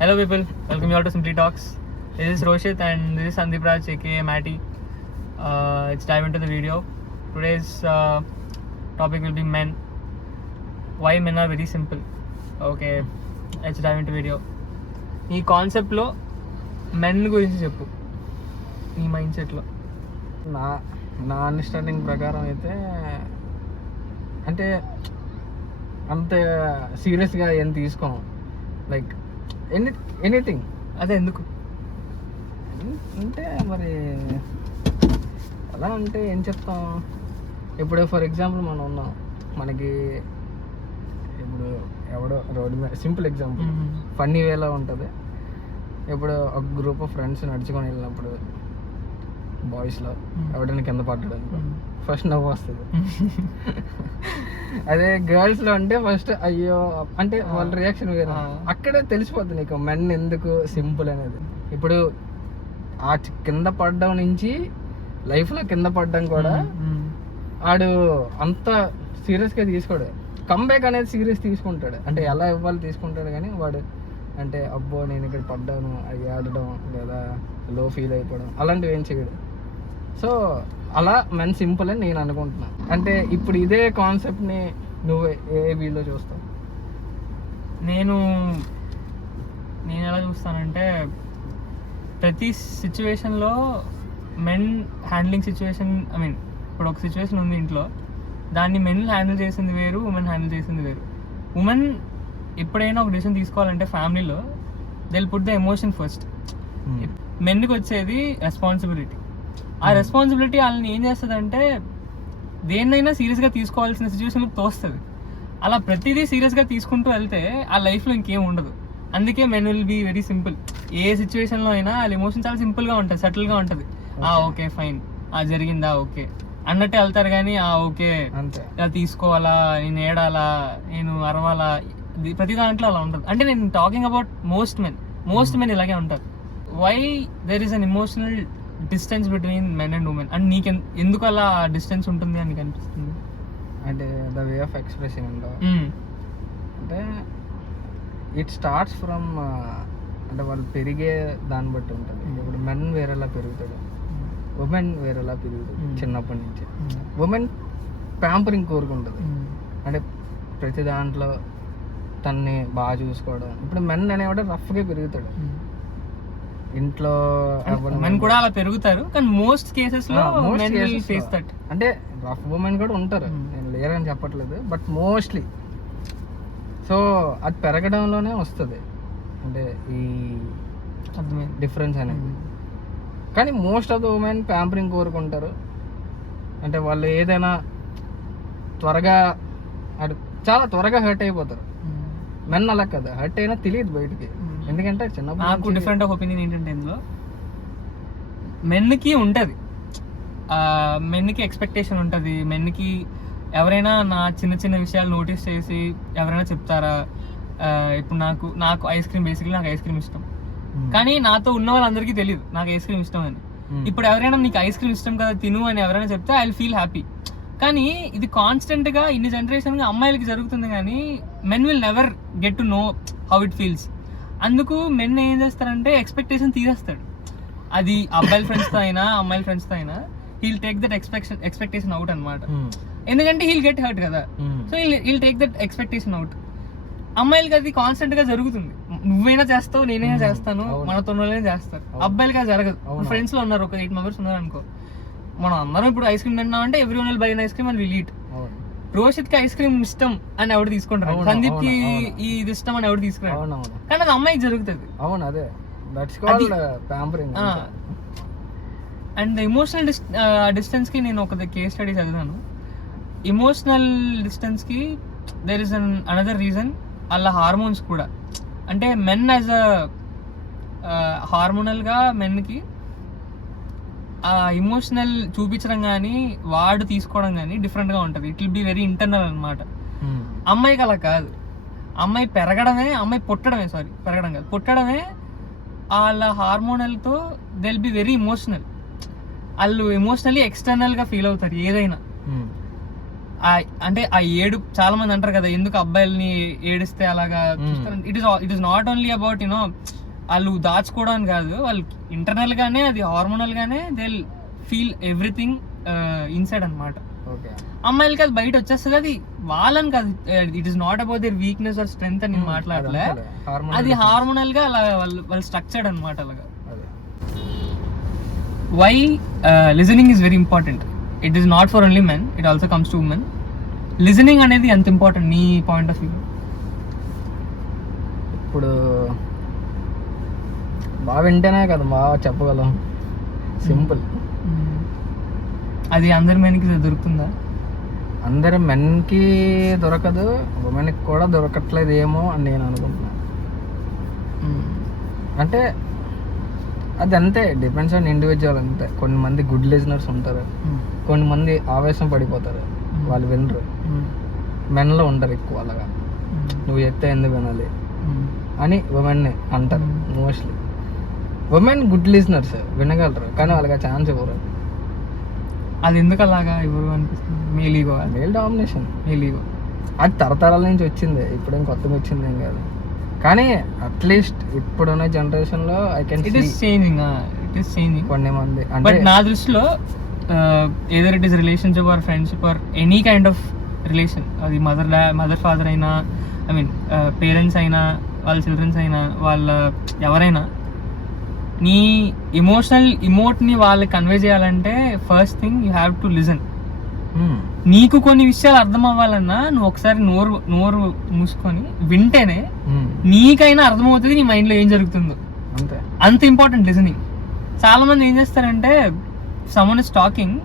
Hello people, welcome you all to Simply Talks. This is Roshit and this is Sandeep Raj aka Matty. Let's dive into the video. Today's topic will be men. Why men are very simple. Okay, let's dive into video. ఈ కాన్సెప్ట్లో men గురించి చెప్పు, నీ mind సెట్లో. నా understanding ప్రకారం అయితే అంటే అంత సీరియస్గా ఏం తీసుకోం, లైక్ ఎనీథింగ్. అదే ఎందుకు అంటే మరి ఎలా అంటే ఏం చెప్తాం. ఇప్పుడు ఫర్ ఎగ్జాంపుల్ మనం ఉన్నాం, మనకి ఇప్పుడు ఎవడో రోడ్డు మీద సింపుల్ ఎగ్జాంపుల్ ఫన్నీ వేలో ఉంటుంది. ఇప్పుడు ఒక గ్రూప్ ఆఫ్ ఫ్రెండ్స్ నడుచుకొని వెళ్ళినప్పుడు బాయ్స్లో ఎవడైనా కింద పడ్డాడు ఫస్ట్ నవ్వు వస్తుంది. అదే గర్ల్స్లో అంటే ఫస్ట్ అయ్యో అంటే వాళ్ళ రియాక్షన్ వేరే. అక్కడే తెలిసిపోద్ది నీకు మెన్ ఎందుకు సింపుల్ అనేది. ఇప్పుడు ఆ కింద పడడం నుంచి లైఫ్లో కింద పడడం కూడా ఆడు అంత సీరియస్గా తీసుకోడు. కంబ్యాక్ అనేది సీరియస్ తీసుకుంటాడు, అంటే ఎలా ఇవ్వాలి తీసుకుంటాడు. కానీ వాడు అంటే అబ్బో నేను ఇక్కడ పడ్డాను అది ఆడడం లేదా లో ఫీల్ అయిపోవడం అలాంటివి ఏం చేయడు. సో అలా మెన్ సింపుల్ అని నేను అనుకుంటున్నా. అంటే ఇప్పుడు ఇదే కాన్సెప్ట్ని నువ్వు ఏ వీలో చూస్తావు? నేను ఎలా చూస్తానంటే ప్రతి సిచ్యువేషన్లో men handling situation, I mean ఇప్పుడు ఒక సిచ్యువేషన్ ఉంది ఇంట్లో, దాన్ని మెన్ హ్యాండిల్ చేసింది వేరు, ఉమెన్ హ్యాండిల్ చేసింది వేరు. ఉమెన్ ఎప్పుడైనా ఒక డిసిషన్ తీసుకోవాలంటే ఫ్యామిలీలో they will put the emotion first. మెన్కి వచ్చేది రెస్పాన్సిబిలిటీ. ఆ రెస్పాన్సిబిలిటీ వాళ్ళని ఏం చేస్తుంది అంటే దేన్నైనా సీరియస్గా తీసుకోవాల్సిన సిచ్యువేషన్లో తోస్తుంది. అలా ప్రతిదీ సీరియస్గా తీసుకుంటూ వెళ్తే ఆ లైఫ్లో ఇంకేం ఉండదు. అందుకే men will be very simple. ఏ సిచ్యువేషన్లో అయినా వాళ్ళ ఎమోషన్ చాలా సింపుల్గా ఉంటుంది, సటిల్గా ఉంటుంది. ఓకే ఫైన్, జరిగిందా ఓకే అన్నట్టే వెళ్తారు. కానీ ఓకే ఇలా తీసుకోవాలా, నేను ఏడాలా, నేను అరవాలా, ప్రతి దాంట్లో అలా ఉంటుంది. అంటే నేను టాకింగ్ అబౌట్ మోస్ట్ మెన్ ఇలాగే ఉంటారు. Why there is an emotional distance between men and women and నీకు ఎందుకు అలా డిస్టెన్స్ ఉంటుంది అని అనిపిస్తుంది? అంటే ద వే ఆఫ్ ఎక్స్ప్రెసింగ్ అంటే ఇట్ స్టార్ట్స్ ఫ్రమ్ అంటే వాళ్ళు పెరిగే దాన్ని బట్టి ఉంటుంది. ఇప్పుడు మెన్ వేరేలా పెరుగుతాడు, ఉమెన్ వేరేలా పెరుగుతుంది చిన్నప్పటి నుంచి. ఉమెన్ ప్యాంపరింగ్ కోరుకుంటుంది, అంటే ప్రతి దాంట్లో తన్ని బాగా చూసుకోవడం. ఇప్పుడు మెన్ అనేవాడు రఫ్గా పెరుగుతాడు ఇంట్లో. మెన్ కూడా అలా పెరుగుతారు కానీ మోస్ట్ కేసెస్ లో ఫేస్ దట్. అంటే రఫ్ ఉమెన్ కూడా ఉంటారు, నేను లేరని చెప్పట్లేదు, బట్ మోస్ట్లీ. సో అది పెరగడంలోనే వస్తుంది అంటే ఈ డిఫరెన్స్ అనేది. కానీ most of the women pampering కోరుకుంటారు. అంటే వాళ్ళు ఏదైనా త్వరగా చాలా త్వరగా హర్ట్ అయిపోతారు. మెన్ అలా కదా, హర్ట్ అయినా తెలియదు బయటికి. ఎందుకంటే చిన్నప్పుడు నాకు డిఫరెంట్ ఆఫ్ ఒపీనియన్ ఏంటంటే ఇందులో మెన్కి ఉంటుంది, మెన్కి ఎక్స్పెక్టేషన్ ఉంటుంది. మెన్కి ఎవరైనా నా చిన్న చిన్న విషయాలు నోటీస్ చేసి ఎవరైనా చెప్తారా, ఇప్పుడు నాకు ఐస్ క్రీమ్, బేసిక్లీ నాకు ఐస్ క్రీమ్ ఇష్టం, కానీ నాతో ఉన్న వాళ్ళందరికీ తెలియదు నాకు ఐస్ క్రీమ్ ఇష్టం అని. ఇప్పుడు ఎవరైనా నీకు ఐస్ క్రీమ్ ఇష్టం కదా తిను అని ఎవరైనా చెప్తే ఐ విల్ ఫీల్ హ్యాపీ. కానీ ఇది కాన్స్టెంట్గా ఇన్ని జనరేషన్గా అమ్మాయిలకి జరుగుతుంది, కానీ men will never get to know how it feels. అందుకు మెన్ ఏం చేస్తారంటే ఎక్స్పెక్టేషన్ తీసేస్తాడు. అది అబ్బాయిల ఫ్రెండ్స్తో అయినా అమ్మాయిల ఫ్రెండ్స్తో అయినా he'll take that expectation out అనమాట. ఎందుకంటే హీల్ గెట్ హర్ట్ కదా, so he'll take that expectation out. అమ్మాయిలకి అది కాన్స్టెంట్ గా జరుగుతుంది, నువ్వైనా చేస్తావు నేనైనా చేస్తాను, మనతో చేస్తారు. అబ్బాయిలకి అది జరగదు. ఫ్రెండ్స్ లో ఉన్నారు, ఒక 8 members ఉన్నారు అనుకో, మనం అందరం ఇప్పుడు ఐస్ క్రీమ్ తిన్నామంటే everyone will buy ice cream and will eat. Roshith కి ఐస్ క్రీమ్ ఇష్టం అని ఎవరు తీసుకుంటారు, సందీప్ కి ఇది ఇష్టం అని ఎవరు తీసుకురాడు, కానీ అది అమ్మాయికి జరుగుతుంది. అండ్ ఎమోషనల్ డిస్టెన్స్ కి నేను ఒక కేస్ స్టడీ చదివాను. ఎమోషనల్ డిస్టెన్స్ కి దేర్ ఇస్ అనదర్ రీజన్, అలా హార్మోన్స్ కూడా. అంటే మెన్ యాజ్ హార్మోనల్గా మెన్కి ఆ ఎమోషనల్ చూపించడం కానీ వాడు తీసుకోవడం కానీ డిఫరెంట్గా ఉంటుంది. It will be very internal అనమాట. అమ్మాయికి అలా కాదు, అమ్మాయి పుట్టడమే వాళ్ళ హార్మోనల్తో they will be very emotional. వాళ్ళు ఎమోషనల్లీ ఎక్స్టర్నల్గా ఫీల్ అవుతారు ఏదైనా. అంటే ఆ ఏడు చాలా మంది అంటారు కదా ఎందుకు అబ్బాయిల్ని ఏడిస్తే అలాగా it is not only about you know వాళ్ళు దాచుకోవడానికి కాదు, వాళ్ళు ఇంటర్నల్ గానే అది హార్మోనల్ గానే దే ఫీల్ ఎవ్రీథింగ్ ఇన్సైడ్ అనమాట. అమ్మాయిలకి అది బయట వచ్చేస్తుంది, అది వాళ్ళని కాదు, it is not about their weakness are strength అని నేను మాట్లాడలే, అది హార్మోనల్ గా అలా వాళ్ళు స్ట్రక్చర్డ్ అనమాట. అలాగా why listening is very important. It is not for only men, it also comes to women. Listening అనేది ఎంత ఇంపార్టెంట్ నీ పాయింట్ ఆఫ్ వ్యూ? ఇప్పుడు బాగా వింటేనే కదా బాగా చెప్పగలం, సింపుల్. అది అందరి మెన్కి దొరుకుతుందా? అందరి మెన్కి దొరకదు, ఉమెన్కి కూడా దొరకట్లేదు ఏమో అని నేను అనుకుంటున్నాను. అంటే అది అంతే, డిపెండ్స్ ఆన్ ఇండివిజువల్ అంతే. కొన్ని మంది గుడ్ లిజనర్స్ ఉంటారు, కొన్ని మంది ఆవేశం పడిపోతారు, వాళ్ళు వినరు. మెన్లో ఉంటారు ఎక్కువ అలాగా, నువ్వు చెప్తే ఎందుకు వినాలి అని ఉమెన్ని అంటారు మోస్ట్లీ. ఉమెన్ గుడ్ లిజనర్స్, వినగలరు, కానీ వాళ్ళకి ఛాన్స్ ఇవ్వరు. అది ఎందుకు అలాగా ఎవరు అనిపిస్తుంది? Male ego, male domination, male ego. అది తరతరాల నుంచి వచ్చింది, ఇప్పుడేం కొత్తగా వచ్చింది ఏం కాదు. కానీ అట్లీస్ట్ ఇప్పుడున్న జనరేషన్లో I can it is changing, it is changing కొన్ని మంది. బట్ నా దృష్టిలో either it is relationship or friendship or any kind of relation, అది మదర్ ఫాదర్ అయినా, ఐ మీన్ పేరెంట్స్ అయినా, వాళ్ళ చిల్డ్రన్స్ అయినా, వాళ్ళ ఎవరైనా, నీ ఇమోట్ని వాళ్ళకి కన్వే చేయాలంటే first thing you have to listen. నీకు కొన్ని విషయాలు అర్థం అవ్వాలన్నా నువ్వు ఒకసారి నోరు మూసుకొని వింటేనే నీకైనా అర్థమవుతుంది నీ మైండ్లో ఏం జరుగుతుందో. అంత ఇంపార్టెంట్ లిజనింగ్. చాలా మంది ఏం చేస్తారంటే సమ్వన్ ఇస్ టాకింగ్,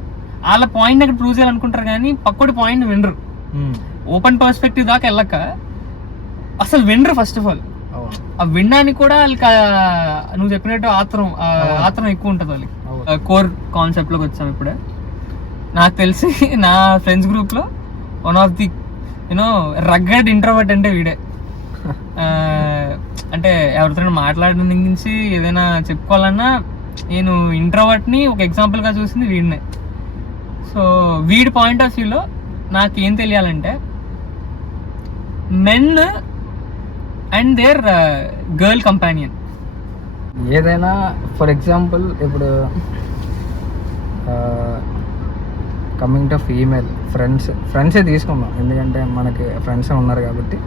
వాళ్ళ పాయింట్ అక్కడ ప్రూవ్ చేయాలనుకుంటారు కానీ పక్కటి పాయింట్ వినరు. ఓపెన్ పర్స్పెక్టివ్ దాకా వెళ్ళక అసలు వినరు. ఫస్ట్ ఆఫ్ ఆల్ ఆ వినడానికి కూడా వాళ్ళకి నువ్వు చెప్పినట్టు ఆత్రం ఎక్కువ ఉంటుంది వాళ్ళకి. కోర్ కాన్సెప్ట్ లోకి వచ్చాం ఇప్పుడే. నాకు తెలిసి నా ఫ్రెండ్స్ గ్రూప్ లో one of the you know rugged introvert అంటే వీడే. అంటే ఎవరితో మాట్లాడిన నుంచి ఏదైనా చెప్పుకోవాలన్నా నేను ఇంట్రోవర్ట్ ని ఒక ఎగ్జాంపుల్ గా చూసింది వీడినే. సో వీడి పాయింట్ ఆఫ్ వ్యూలో నాకేం తెలియాలంటే men and their girl companion. ఏదైనా ఫర్ ఎగ్జాంపుల్ ఇప్పుడు కమింగ్ టు ఫీమేల్ ఫ్రెండ్సే తీసుకున్నాం, ఎందుకంటే మనకి ఫ్రెండ్సే ఉన్నారు కాబట్టి.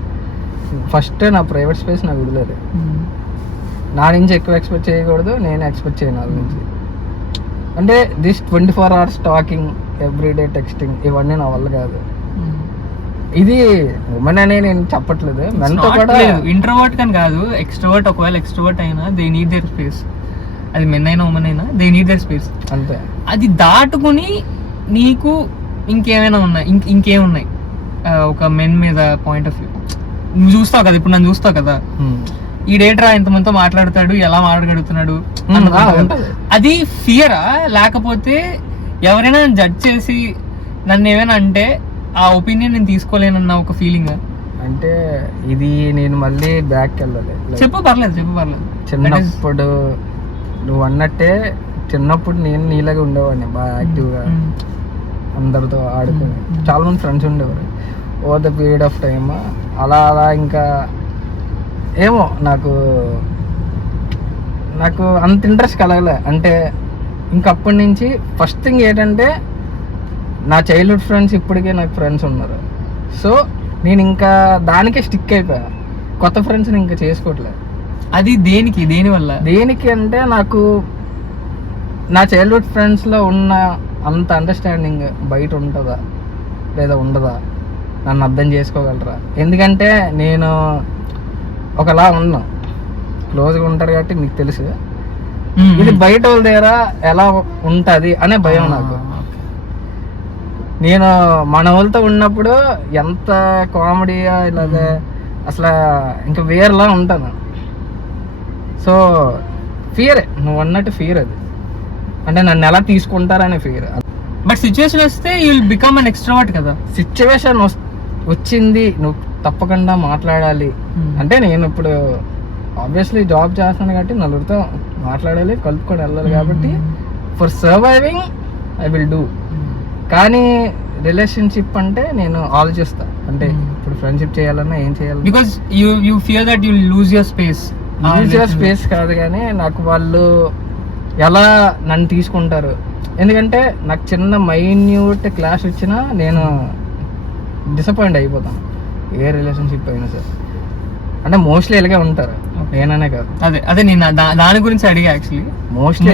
ఫస్ట్ నా ప్రైవేట్ స్పేస్ నాకు వదిలేదు. నా నుంచి ఎక్కువ ఎక్స్పెక్ట్ చేయకూడదు, నేను ఎక్స్పెక్ట్ చేయను వాళ్ళ నుంచి. అంటే this 24 hours talking, everyday texting, ఇవన్నీ నా వల్ల కాదు. ఇది ఉమెన్ అనే నేను చెప్పట్లేదు, మెన్తో కూడా. ఇంట్రోవర్ట్ అని కాదు, ఎక్స్ట్రోవర్ట్. ఒకవేళ ఎక్స్ట్రోవర్ట్ అయినా దే నీడ్ దేర్ స్పేస్. అది మెన్ అయినా ఉమెన్ అయినా దే నీడ్ దేర్ స్పేస్ అంతే. అది దాటుకుని నీకు ఇంకేమైనా ఉన్నాయి, ఇంకేమున్నాయి ఒక మెన్ మీద పాయింట్ ఆఫ్ వ్యూ నువ్వు చూస్తావు కదా. ఇప్పుడు నన్ను చూస్తావు కదా, ఈ డేటరా ఇంతమందితో మాట్లాడతాడు, ఎలా మాట్లాడగలుగుతున్నాడు, అది ఫియరా? లేకపోతే ఎవరైనా జడ్జ్ చేసి నన్ను ఏమైనా అంటే ఆ ఒపీనియన్ నేను తీసుకోలేనన్న ఒక ఫీలింగ్? అంటే ఇది నేను మళ్ళీ బ్యాక్ వెళ్ళాలి. చెప్పు పర్లేదు. చిన్నప్పుడు నువ్వు అన్నట్టే, చిన్నప్పుడు నేను నీలాగా ఉండేవాడిని, బాగా యాక్టివ్గా అందరితో ఆడుకుని. చాలా మంది ఫ్రెండ్స్ ఉండేవారు. Over the period of time అలా ఇంకా ఏమో నాకు అంత ఇంట్రెస్ట్ కలగలే. అంటే ఇంకప్పటి నుంచి ఫస్ట్ థింగ్ ఏంటంటే నా చైల్డ్హుడ్ ఫ్రెండ్స్ ఇప్పటికే నాకు ఫ్రెండ్స్ ఉన్నారు. సో నేను ఇంకా దానికే స్టిక్ అయిపోయా, కొత్త ఫ్రెండ్స్ని ఇంకా చేసుకోవట్లేదు. అది దేనికి అంటే నాకు నా చైల్డ్హుడ్ ఫ్రెండ్స్లో ఉన్న అంత అండర్స్టాండింగ్ బయట ఉంటుందా లేదా ఉండదా, నన్ను అర్థం చేసుకోగలరా? ఎందుకంటే నేను ఒకలా ఉన్నా, క్లోజ్గా ఉంటారు కాబట్టి మీకు తెలుసు. ఇది బయట వాళ్ళ దగ్గర ఎలా ఉంటుంది అనే భయం నాకు. నేను మన వాళ్ళతో ఉన్నప్పుడు ఎంత కామెడీగా ఇలాగే అసలు ఇంకా వేరేలా ఉంటాను. సో ఫియరే, నువ్వు అన్నట్టు ఫియర్. అది అంటే నన్ను ఎలా తీసుకుంటారనే ఫియర్. బట్ సిచ్యువేషన్ వస్తే you will become an extrovert కదా. సిచ్యువేషన్ వచ్చింది, నువ్వు తప్పకుండా మాట్లాడాలి. అంటే నేను ఇప్పుడు ఆబ్వియస్లీ జాబ్ చేస్తాను కాబట్టి నలుగురితో మాట్లాడాలి, కలుపుకొని వెళ్ళాలి కాబట్టి for surviving I will do. కానీ రిలేషన్షిప్ అంటే నేను ఆలోచిస్తా, అంటే ఇప్పుడు ఫ్రెండ్షిప్ చేయాలన్నా ఏం చేయాలి, because you fear that you lose your space. Space కాదు కానీ నాకు వాళ్ళు ఎలా నన్ను తీసుకుంటారు, ఎందుకంటే నాకు చిన్న మైన్యూట్ క్లాష్ వచ్చినా నేను డిసప్పాయింట్ అయిపోతాను ఏ రిలేషన్షిప్ అయినా సరే. అంటే మోస్ట్లీ ఇలాగే ఉంటారు, నేననే కాదు. అదే నేను దాని గురించి అడిగా actually.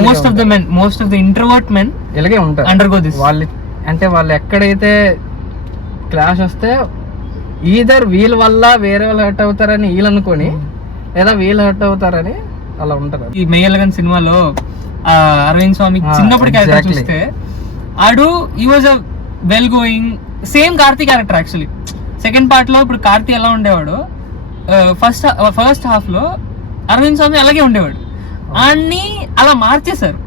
Most of the introvert men ఇలాగే ఉంటారు, అండర్గో దిస్. వాళ్ళు ఎక్కడైతే క్లాష్ వస్తే ఈధర్ వీళ్ళ వల్ల వేరే వాళ్ళు హర్ట్ అవుతారని వీళ్ళు అనుకొని, లేదా వీళ్ళు హర్ట్ అవుతారని అలా ఉంటారు. ఈ మెయ్యలగన్ సినిమాలో అరవింద్ స్వామి చిన్నప్పుడు క్యారెక్టర్ చూస్తే ఆడు ఈ was a well going, same Karthi character actually. Second part లో ఇప్పుడు కార్తీ ఎలా ఉండేవాడు, ఫస్ట్ హాఫ్ లో అరవింద్ స్వామి అలాగే ఉండేవాడు. అన్ని అలా మార్చేశారు.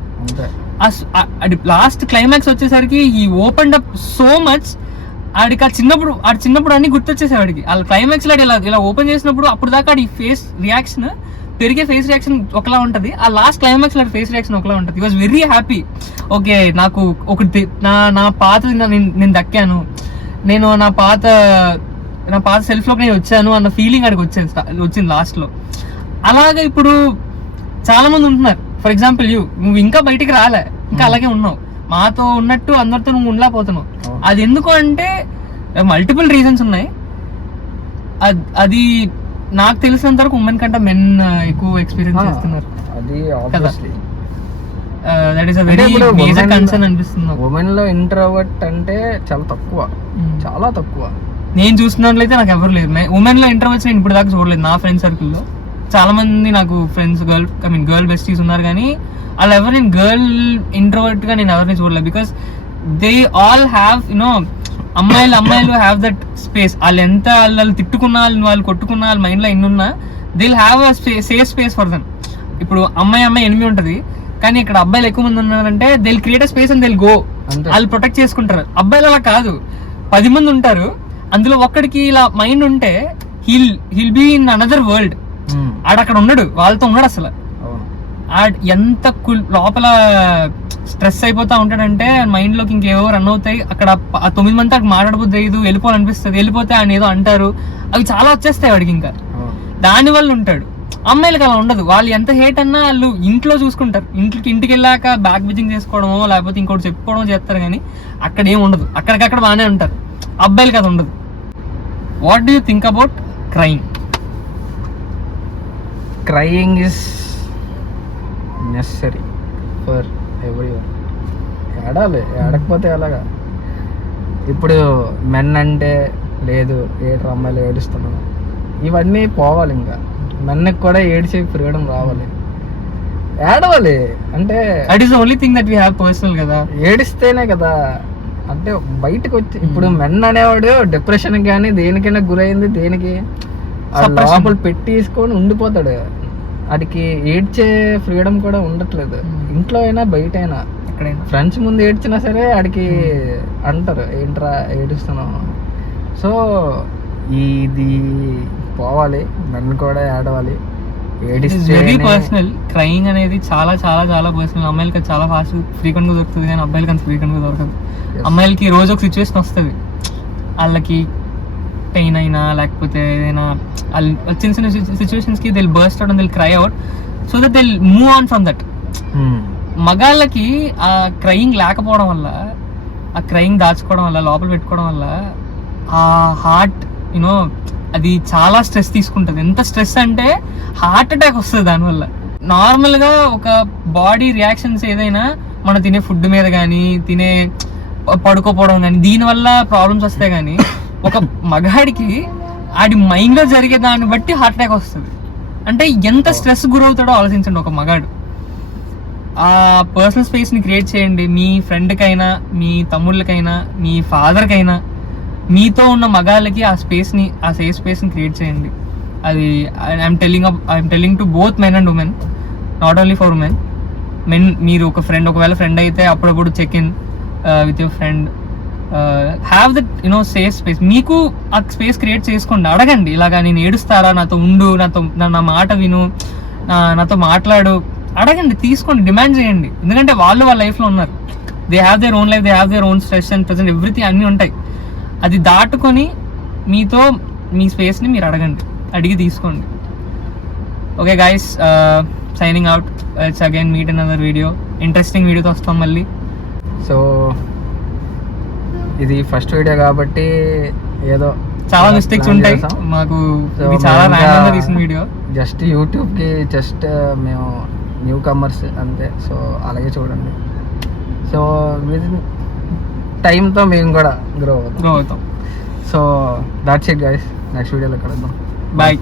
లాస్ట్ క్లైమాక్స్ వచ్చేసరికి ఈ ఓపెన్ అప్ సో మచ్. ఆడికి చిన్నప్పుడు అన్ని గుర్తొచ్చేసాయి వాడికి. వాళ్ళ క్లైమాక్స్ లో ఇలా ఓపెన్ చేసినప్పుడు అప్పుడు దాకా ఆడి ఫేస్ రియాక్షన్, పెరిగే ఫేస్ రియాక్షన్ ఒకలా ఉంటది, ఆ లాస్ట్ క్లైమాక్స్ లో ఫేస్ రియాక్షన్ ఒకలా ఉంటది. Was very happy. ఓకే, నాకు ఒకటి నా పాతది నేను దక్కాను, నేను నా పాత సెల్ఫ్ లోకి నేను వచ్చాను అన్న ఫీలింగ్ ఆడికి వచ్చింది లాస్ట్ లో. అలాగే ఇప్పుడు చాలా మంది ఉంటున్నారు. ఫర్ ఎగ్జాంపుల్ నువ్వు ఇంకా బయటికి రాలే, ఇంకా అలాగే ఉన్నావు, మాతో ఉన్నట్టు అందరితో నువ్వు ఉండలేకపోతున్నావు. అది ఎందుకు అంటే మల్టిపుల్ రీజన్స్ ఉన్నాయి. అది నాకు తెలిసినంత వరకు ఉమెన్ కంటే మెన్ ఎక్కువ ఎక్స్పీరియన్స్ చేస్తున్నారు. That is a very major concern అనిపిస్తుంది. ఉమెన్ లో ఇంట్రోవర్ట్ అంటే చాలా తక్కువ. నేను చూసినట్లయితే నాకు ఎవరు లేరు ఉమెన్ లో ఇంట్రోవర్ట్స్. నేను ఇప్పుడు దాకా చూడలేదు నా ఫ్రెండ్ సర్కిల్లో. చాలా మంది నాకు ఫ్రెండ్స్ గర్ల్ బెస్టీస్ ఉన్నారు, కానీ వాళ్ళు ఎవరు నేను గర్ల్ ఇంట్రోవర్ట్ గా నేను ఎవరిని చూడలేదు. బికాస్ దే ఆల్ హ్యావ్ అమ్మాయిలు హ్యావ్ దట్ స్పేస్. వాళ్ళు తిట్టుకున్నా, వాళ్ళు కొట్టుకున్నా, వాళ్ళ మైండ్ లో ఎన్నున్నా, they will have a safe space for them. ఇప్పుడు అమ్మాయి ఎనిమి ఉంటది, కానీ ఇక్కడ అబ్బాయిలు ఎక్కువ మంది ఉన్నారంటే they will create a space and they will go. వాళ్ళు ప్రొటెక్ట్ చేసుకుంటారు. అబ్బాయిలు అలా కాదు, 10 మంది ఉంటారు, అందులో ఒక్కడికి ఇలా మైండ్ ఉంటే he'll be in another world. ఆడక్కడ ఉండడు, వాళ్ళతో ఉన్నాడు అసలు. ఎంత లోపల స్ట్రెస్ అయిపోతా ఉంటాడంటే మైండ్ లోకి ఇంకేవో రన్ అవుతాయి. అక్కడ 9 మంది అక్కడ మాట్లాడబోద్దు, ఐదు వెళ్ళిపోవాలనిపిస్తుంది, వెళ్ళిపోతే ఆయన ఏదో అంటారు, అవి చాలా వచ్చేస్తాయి వాడికి. ఇంకా దాని వల్ల ఉంటాడు. అమ్మాయిలకి అలా ఉండదు. వాళ్ళు ఎంత హేట్ అన్నా వాళ్ళు ఇంట్లో చూసుకుంటారు. ఇంటికి వెళ్ళాక బ్యాక్ బిజింగ్ చేసుకోవడమో లేకపోతే ఇంకోటి చెప్పుకోవడమో చేస్తారు, కానీ అక్కడ ఏం ఉండదు. అక్కడికక్కడ బాగానే ఉంటారు. అబ్బాయిలకి అది ఉండదు. What do you think about crying? Crying is necessary for everyone. ఏడకపోతే ఎలాగా? ఇప్పుడు మెన్ అంటే లేదు, ఏడు అమ్మాయిలు ఏడుస్తున్నాను, ఇవన్నీ పోవాలి. ఇంకా మెన్కి కూడా ఏడిచే ఫ్రీడమ్ రావాలి, ఏడవాలి. అంటే that is the only thing that we have personal కదా. ఏడిస్తేనే కదా అంటే బయటకు వచ్చి. ఇప్పుడు మెన్ అనేవాడు డిప్రెషన్ కానీ దేనికైనా గురైంది, దేనికి లోపల పెట్టేసుకొని ఉండిపోతాడు. వాడికి ఏడ్చే ఫ్రీడమ్ కూడా ఉండట్లేదు. ఇంట్లో అయినా బయట అయినా, ఫ్రెండ్స్ ముందు ఏడ్చినా సరే ఆడికి అంటారు ఏంట్రా ఏడుస్తున్నావు. సో ఇది పోవాలి, నన్ను కూడా ఏడవాలి. Very personal. క్రైయింగ్ అనేది చాలా చాలా చాలా పర్సనల్. అమ్మాయిలకి చాలా ఫాస్ట్ ఫ్రీక్వెంట్ గా దొరుకుతుంది, కానీ అబ్బాయిలకి అంత ఫ్రీక్వెంట్ గా దొరకదు. అమ్మాయిలకి రోజు ఒక సిచ్యువేషన్ వస్తుంది, వాళ్ళకి పెయిన్ అయినా లేకపోతే ఏదైనా చిన్న చిన్న సిచ్యువేషన్స్ కి they'll burst out and they'll cry out so that they'll move on from that. మగాళ్ళకి ఆ క్రయింగ్ లేకపోవడం వల్ల, ఆ క్రయింగ్ దాచుకోవడం వల్ల, లోపల పెట్టుకోవడం వల్ల ఆ హార్ట్ యూనో అది చాలా స్ట్రెస్ తీసుకుంటుంది. ఎంత స్ట్రెస్ అంటే హార్ట్ అటాక్ వస్తుంది దానివల్ల. నార్మల్గా ఒక బాడీ రియాక్షన్స్ ఏదైనా మనం తినే ఫుడ్ మీద కానీ, పడుకోపోవడం కానీ, దీనివల్ల ప్రాబ్లమ్స్ వస్తాయి. కానీ ఒక మగాడికి ఆడి మైండ్లో జరిగే దాన్ని బట్టి హార్ట్ అటాక్ వస్తుంది. అంటే ఎంత స్ట్రెస్ గురవుతాడో ఆలోచించండి ఒక మగాడు. ఆ పర్సనల్ స్పేస్ని క్రియేట్ చేయండి. మీ ఫ్రెండ్కైనా, మీ తమ్ముళ్ళకైనా, మీ ఫాదర్కైనా, మీతో ఉన్న మగాళ్ళకి ఆ స్పేస్ని, ఆ సేఫ్ స్పేస్ని క్రియేట్ చేయండి. అది I'm telling to both men and women, not only for women. Men మీరు ఒకవేళ ఫ్రెండ్ అయితే అప్పుడప్పుడు check in with your friend, have that safe space. మీకు ఆ స్పేస్ క్రియేట్ చేసుకోండి. అడగండి, ఇలాగా నేను ఏడుస్తారా, నాతో ఉండు, నా మాట విను, నాతో మాట్లాడు, అడగండి, తీసుకోండి, డిమాండ్ చేయండి. ఎందుకంటే వాళ్ళు వాళ్ళ లైఫ్లో ఉన్నారు. They have their own life, they have their own stress and present everything అన్నీ ఉంటాయి. అది దాటుకొని మీతో మీ స్పేస్ని మీరు అడిగి తీసుకోండి. Okay guys, signing out. It's again meet another video. Interesting వీడియోతో వస్తాం మళ్ళీ. సో ఇది ఫస్ట్ వీడియో కాబట్టి ఏదో చాలా మిస్టేక్స్ ఉంటాయి మాకు. ఇది చాలా ర్యాండమ్గా తీసిన వీడియో. జస్ట్ యూట్యూబ్కి జస్ట్ మేము న్యూ కమర్స్ అంతే. సో అలాగే చూడండి. సో విత్ టైంతో మేము కూడా గ్రో అవుతాం. అవుతాం. So that's it guys. Next వీడియోలో కలుద్దాం. బాయ్.